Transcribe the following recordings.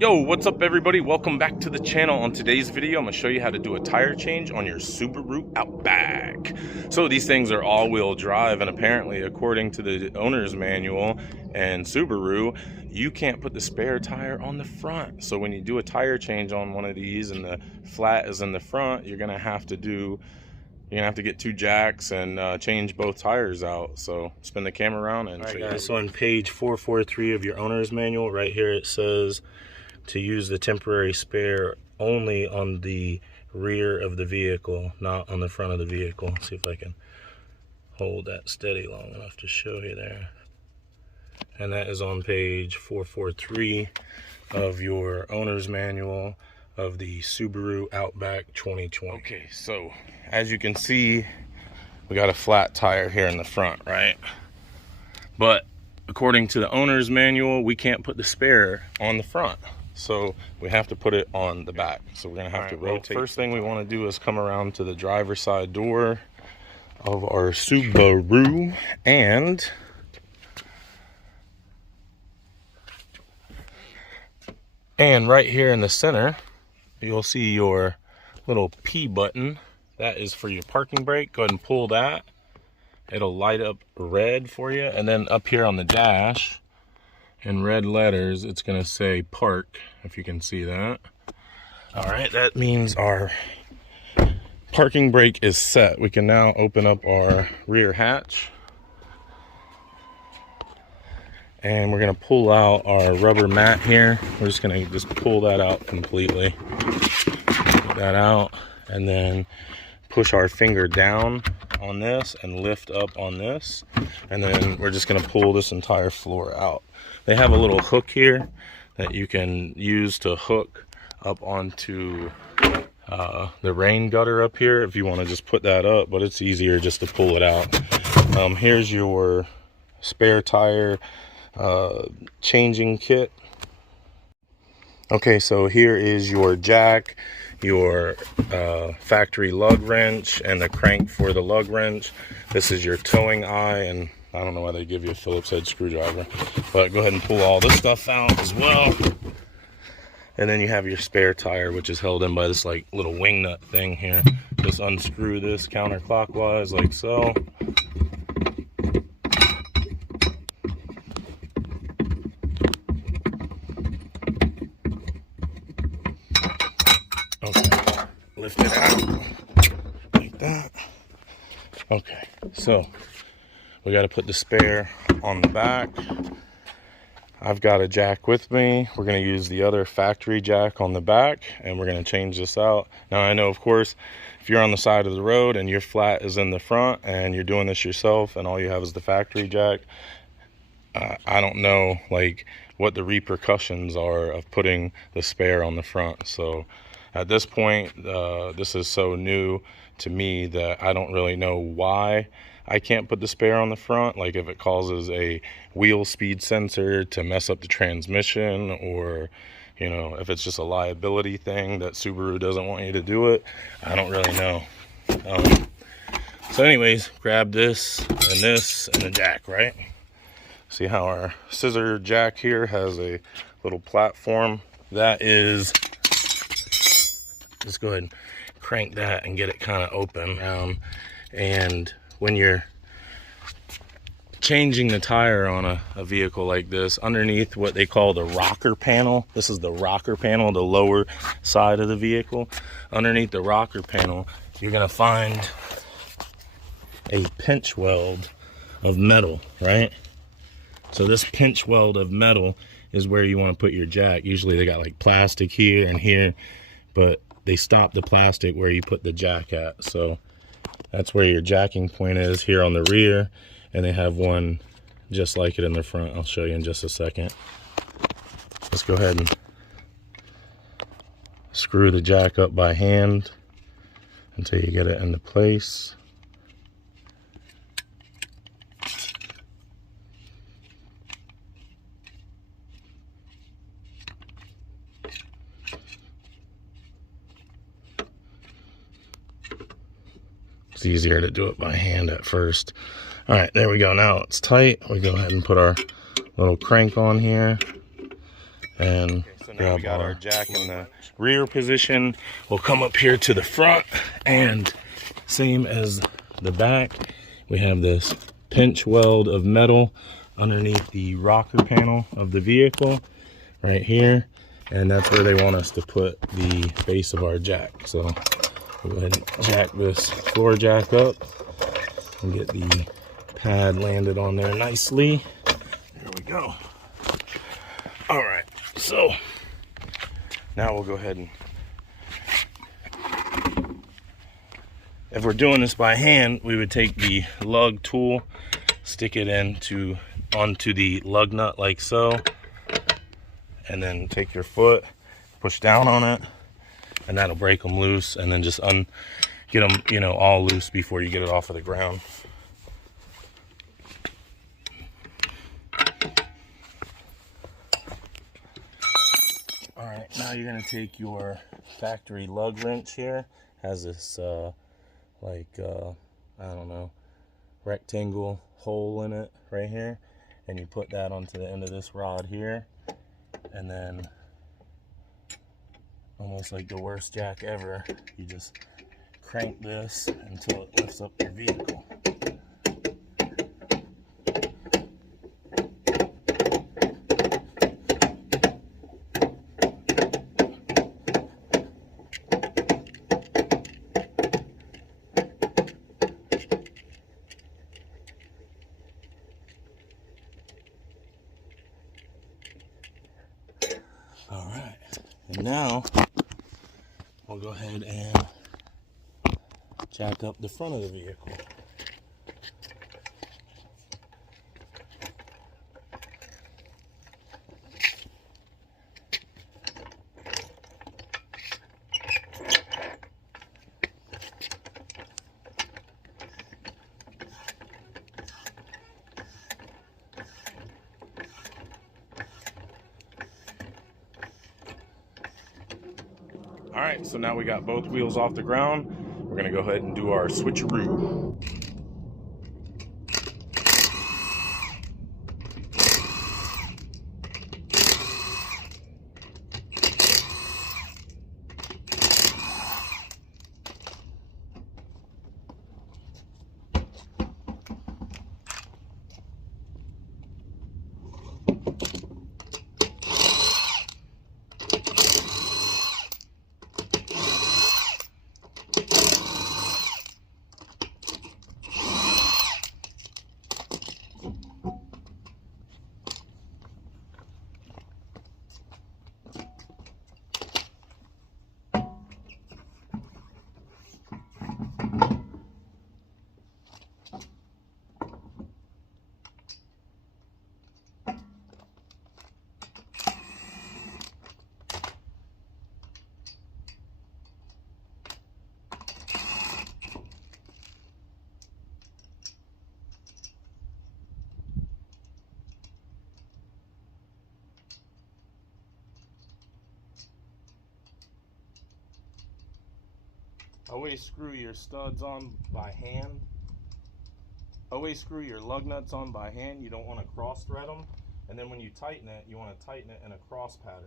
Yo, what's up everybody? Welcome back to the channel. On today's video, I'm gonna show you how to do a tire change on your Subaru Outback. So these things are all-wheel drive, and apparently according to the owner's manual and Subaru, you can't put the spare tire on the front. So when you do a tire change on one of these and the flat is in the front, you're gonna have to get two jacks and change both tires out. So spin the camera around and show you. Alright guys, so on page 443 of your owner's manual, right here it says to use the temporary spare only on the rear of the vehicle, not on the front of the vehicle. Let's see if I can hold that steady long enough to show you there. And that is on page 443 of your owner's manual of the Subaru Outback 2020. Okay, so as you can see, we got a flat tire here in the front, right? But according to the owner's manual, we can't put the spare on the front. So we have to put it on the back. So we're gonna have to rotate. Well, first thing we wanna do is come around to the driver's side door of our Subaru, and right here in the center, you'll see your little P button. That is for your parking brake. Go ahead and pull that. It'll light up red for you. And then up here on the dash, in red letters, it's gonna say park, if you can see that. All right, that means our parking brake is set. We can now open up our rear hatch. And we're gonna pull out our rubber mat here. We're just gonna pull that out completely. Get that out, and then push our finger down on this and lift up on this. And then we're just gonna pull this entire floor out. They have a little hook here that you can use to hook up onto the rain gutter up here if you want to just put that up, but it's easier just to pull it out. Here's your spare tire changing kit. Okay, so here is your jack, your factory lug wrench, and the crank for the lug wrench. This is your towing eye, and I don't know why they give you a Phillips head screwdriver, but go ahead and pull all this stuff out as well. And then you have your spare tire, which is held in by this like little wing nut thing here. Just unscrew this counterclockwise like so. Okay, lift it out like that. Okay, so we got to put the spare on the back. I've got a jack with me. We're going to use the other factory jack on the back, and we're going to change this out. Now I know, of course, if you're on the side of the road and your flat is in the front and you're doing this yourself and all you have is the factory jack, I don't know like what the repercussions are of putting the spare on the front. So at this point, this is so new to me that I don't really know why I can't put the spare on the front. Like if it causes a wheel speed sensor to mess up the transmission, or you know, if it's just a liability thing that Subaru doesn't want you to do it, I don't really know. So anyways, grab this and the jack, right? See how our scissor jack here has a little platform. That is, just go ahead and crank that and get it kind of open. And when you're changing the tire on a vehicle like this, underneath what they call the rocker panel, this is the rocker panel, the lower side of the vehicle. Underneath the rocker panel, you're gonna find a pinch weld of metal, right? So this pinch weld of metal is where you want to put your jack. Usually they got like plastic here and here, but they stop the plastic where you put the jack at. So that's where your jacking point is here on the rear, and they have one just like it in the front. I'll show you in just a second. Let's go ahead and screw the jack up by hand until you get it into place. It's easier to do it by hand at first. All right, there we go. Now it's tight. We go ahead and put our little crank on here, and so now we got our jack in the rear position. We'll come up here to the front, and same as the back, we have this pinch weld of metal underneath the rocker panel of the vehicle right here, and that's where they want us to put the base of our jack. So we'll go ahead and jack this floor jack up and get the pad landed on there nicely. There we go. All right, so now we'll go ahead and, if we're doing this by hand, we would take the lug tool, stick it onto the lug nut like so, and then take your foot, push down on it, and that'll break them loose, and then just get them, you know, all loose before you get it off of the ground. All right, now you're gonna take your factory lug wrench here. Has this I don't know, rectangle hole in it right here, and you put that onto the end of this rod here, and then almost like the worst jack ever, you just crank this until it lifts up your vehicle. All right, and now we'll go ahead and jack up the front of the vehicle. All right, so now we got both wheels off the ground. We're gonna go ahead and do our switcheroo. Always screw your studs on by hand. Always screw your lug nuts on by hand. You don't want to cross thread them. And then when you tighten it, you want to tighten it in a cross pattern.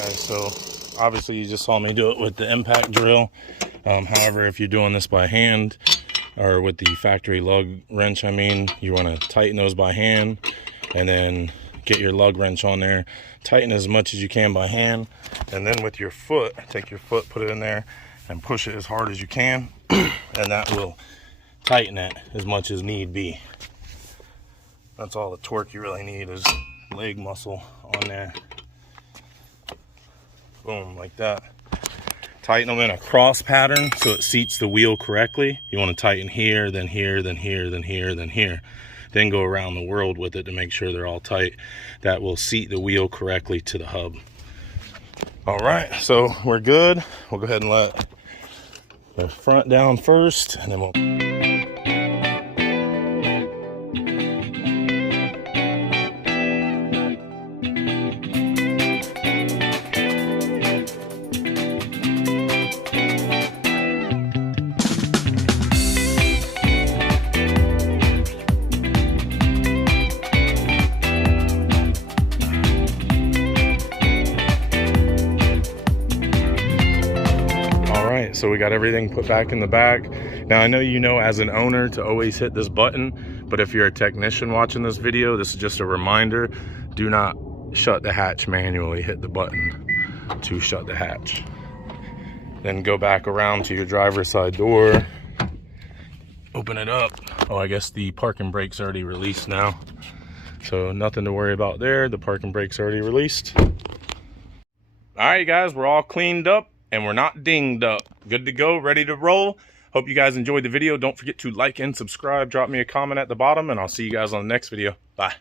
guys, so obviously you just saw me do it with the impact drill. However, if you're doing this by hand or with the factory lug wrench, I mean, you want to tighten those by hand and then get your lug wrench on there, tighten as much as you can by hand, and then with your foot, take your foot, put it in there and push it as hard as you can, and that will tighten it as much as need be. That's all the torque you really need is leg muscle on there. Boom, like that. Tighten them in a cross pattern so it seats the wheel correctly. You want to tighten here, then here, then here, then here, then here. Then go around the world with it to make sure they're all tight. That will seat the wheel correctly to the hub. All right, so we're good. We'll go ahead and let the front down first, and then we'll... So we got everything put back in the bag. Now I know you know as an owner to always hit this button, but if you're a technician watching this video, this is just a reminder. Do not shut the hatch manually. Hit the button to shut the hatch. Then go back around to your driver's side door. Open it up. Oh, I guess the parking brake's already released now. So nothing to worry about there. The parking brake's already released. All right, guys, we're all cleaned up. And we're not dinged up. Good to go, ready to roll. Hope you guys enjoyed the video. Don't forget to like and subscribe. Drop me a comment at the bottom, and I'll see you guys on the next video. Bye.